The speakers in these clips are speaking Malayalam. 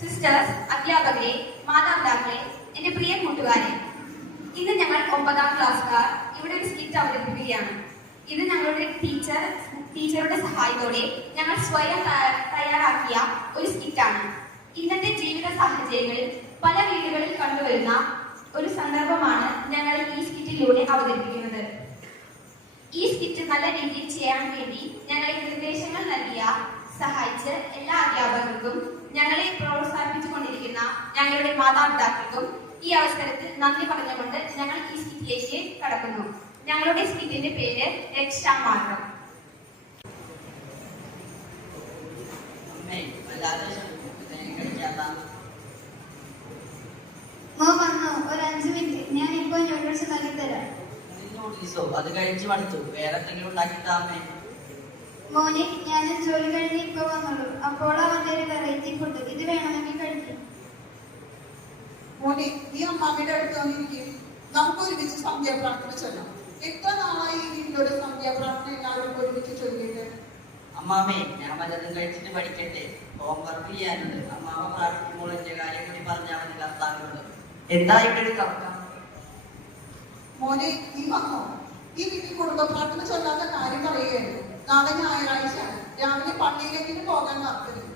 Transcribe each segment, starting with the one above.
സിസ്റ്റേഴ്സ്, അധ്യാപകരെ, മാതാപിതാക്കളെ, എന്റെ പ്രിയ കൂട്ടുകാരെ, ഇന്ന് ഞങ്ങൾ 9ാം ക്ലാസ്സുകാർ ഇവിടെ ഒരു സ്കിറ്റ് അവതരിപ്പിക്കുകയാണ്. ഇത് ഞങ്ങളുടെ ടീച്ചറുടെ സഹായത്തോടെ ഞങ്ങൾ സ്വയം തയ്യാറാക്കിയ ഒരു സ്കിറ്റാണ്. ഇന്നത്തെ ജീവിത സാഹചര്യങ്ങളിൽ പല വീടുകളിൽ കണ്ടുവരുന്ന ഒരു സന്ദർഭമാണ് ഞങ്ങൾ ഈ സ്കിറ്റിലൂടെ അവതരിപ്പിക്കുന്നത്. ഈ സ്കിറ്റ് നല്ല രീതിയിൽ ചെയ്യാൻ വേണ്ടി ഞങ്ങൾക്ക് നിർദ്ദേശങ്ങൾ നൽകിയ സഹായിച്ച് എല്ലാ അധ്യാപകർക്കും ഞങ്ങളെ പ്രോത്സാഹിപ്പിച്ചുകൊണ്ടിരിക്കുന്ന ഞങ്ങളുടെ മാതാപിതാക്കൾക്കും ഈ അവസരത്തിൽ നന്ദി പറഞ്ഞുകൊണ്ട് ഞങ്ങൾ ഈ സ്കിറ്റിലേക്ക് കടക്കുന്നു. ഞങ്ങളുടെ സ്കിറ്റിന്റെ പേര് രക്ഷാമാർഗം. ഒരു 5 മിനിറ്റ് ഞാൻ ഇപ്പൊ നൂഡിൽസ് ഉണ്ടാക്കി തരാം. അത് കഴിച്ച് മടുത്തു. വേറെ എന്തെങ്കിലും ഉണ്ടാക്കി താമേ. മോനെ, ഞാൻ ജോലി കഴിഞ്ഞ് ഇപ്പൊ വന്നുള്ളൂ. അപ്പോൾ അവന്റെ ഒരു വെറൈറ്റി ഫുഡ്, ഇത് വേണമെങ്കിൽ കഴിക്കും. മോനെ, നീ അമ്മാമ്മയുടെ അടുത്ത് വന്നിരിക്കും. നമുക്ക് ഒരുമിച്ച് സന്ധ്യാപ്രാർത്ഥന ചൊല്ലാം. എത്ര നാളായി ഈ വീട്ടിലൊരു സന്ധ്യാപ്രാർത്ഥന എല്ലാവരും ഒരുമിച്ച് ചൊല്ലിയിട്ട്? അമ്മാമേ, ഞാൻ വല്ലതും കഴിച്ചിട്ട് പഠിക്കട്ടെ. ഹോംവർക്ക് ചെയ്യാനുണ്ട്. അമ്മാമ പ്രാർത്ഥിക്കുമ്പോൾ എന്റെ കാര്യം കൂടി പറഞ്ഞാൽ മതി. കർത്താവിനോട് എന്താ ഇവിടെ ഒരു തർക്കം? മോനെ, നീ വന്നോ? ഈ വീട്ടിൽ കുടുംബ പ്രാർത്ഥന ചൊല്ലാത്ത കാര്യം പറയുകയായിരുന്നു. നാളെ ഞായറാഴ്ചയാണ്. രാവിലെ പള്ളിയിലേക്ക് പോകാൻ നടത്തരുത്.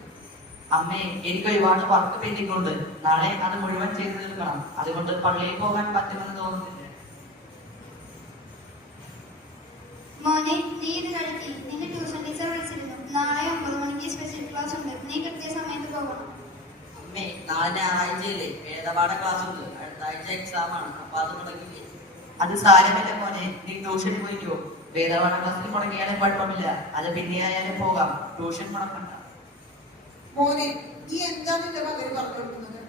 അമ്മേ, എനിക്ക് ഒരുപാട് വർക്ക് പെൻഡിംഗ് ഉണ്ട്. നാളെ അത് മുഴുവൻ ചെയ്ത് തീർക്കണം. അതുകൊണ്ട് പള്ളിയിൽ പോകാൻ പറ്റുമെന്ന് തോന്നുന്നില്ല. മോനെ, നീ ഇത് കഴിക്കി. നിന്റെ ട്യൂഷൻ ടീച്ചർ വിളിച്ചിരുന്നു. നാളെ 9 മണിക്ക് സ്പെഷ്യൽ ക്ലാസ് ഉണ്ട്. നീ കൃത്യസമയത്ത് പോകണം. അമ്മേ, നാളെ ഞായറാഴ്ചയല്ലേ? വേദപാഠ ക്ലാസ് ഉണ്ട്. അടുത്ത ആഴ്ച എക്സാം ആണ്. അപ്പൊ അത് മുടങ്ങില്ലേ? അത് സാരമില്ല മോനെ, നീ ട്യൂഷൻ പോയിക്കോ. വേദപാഠ ക്ലാസ്സിൽ മുടങ്ങിയാലും കുഴപ്പമില്ല. അത് പിന്നെ ആയാലും പോകാം. ട്യൂഷൻ മുടക്കണ്ട. മോനെ, നീ എന്താ നിന്റെ മകന് പറഞ്ഞു കൊടുക്കുന്നത്?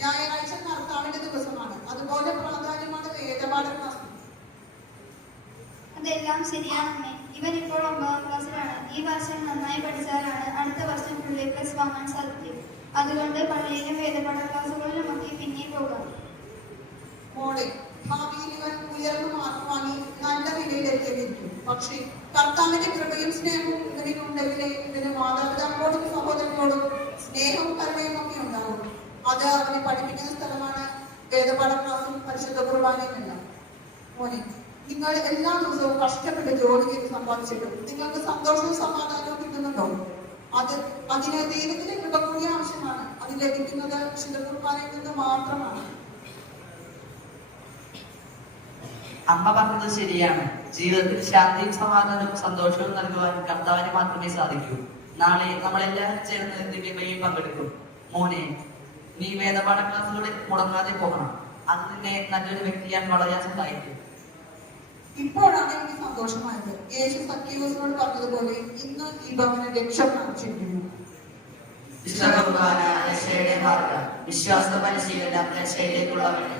ഞായറാഴ്ച കർത്താവിന്റെ ദിവസമാണ്. അതുപോലെ പ്രാധാന്യമാണ് വേദപാഠ ക്ലാസ്. അതെല്ലാം ശരിയാണമ്മേ. ഇവൻ ഇപ്പോൾ 9ാം ക്ലാസ്സിലാണ്. ഈ വർഷം നന്നായി പഠിച്ചാലാണ് അടുത്ത വർഷം A+ വാങ്ങാൻ സാധിക്കും. അതുകൊണ്ട് പള്ളിയിലും വേദപാഠ ക്ലാസ്സുകളിലും ഒക്കെ പിന്നെ പോകാം. മോളെ, ഭാവിയിൽ ഇവൻ ഉയർന്ന മാർക്ക് വാങ്ങി നല്ല നിലയിലെത്തിയിരിക്കും. പക്ഷേ കർത്താവിന്റെ കൃപയും സ്നേഹവും ഇവനുണ്ടെങ്കിലേ ഇവന് മാതാപിതാക്കളോടും സഹോദരങ്ങളോടും സ്നേഹവും കരുണയും ഒക്കെ ഉണ്ടാകും. അത് അവനെ പഠിപ്പിക്കുന്ന സ്ഥലമാണ് വേദപാഠ ക്ലാസ്സും പരിശുദ്ധ കുർബാനയും എല്ലാം. മോനെ, നിങ്ങൾ എല്ലാ ദിവസവും കഷ്ടപ്പെട്ട് ജോലി ചെയ്ത് സമ്പാദിച്ചിട്ടും നിങ്ങൾക്ക് സന്തോഷവും സമാധാനവും കിട്ടുന്നുണ്ടോ? അതിന് ദൈവത്തിന്റെ കൃപ കൂടി ആവശ്യമാണ്. അത് ലഭിക്കുന്നത് വിശുദ്ധ കുർബാനയിൽ നിന്ന് മാത്രമാണ്. അമ്മ പറഞ്ഞത് ശരിയാണ്. ജീവിതത്തിൽ ശാന്തിയും സമാധാനവും സന്തോഷവും നൽകുവാൻ കർത്താവിന് മാത്രമേ സാധിക്കൂ. നാളെ നമ്മളെല്ലാവരും ചേർന്ന് ദിവ്യബലിയിൽ പങ്കെടുക്കും. മോനെ, നീ വേദപാഠ ക്ലാസ്സുകളിൽ മുടങ്ങാതെ പോകണം. അത് നിന്നെ നല്ലൊരു വ്യക്തിയാൻ വളരാൻ സഹായിക്കും. ഇപ്പോഴാണ് എനിക്ക് സന്തോഷമായത്. യേശു സക്കീവസിനോട് പറഞ്ഞതുപോലെ ഇന്ന് ഈ ഭവന രക്ഷ പ്രാപിച്ചിരിക്കുന്നു. വിശ്വാസ പരിശീലനം രക്ഷയിലേക്കുള്ള വഴി.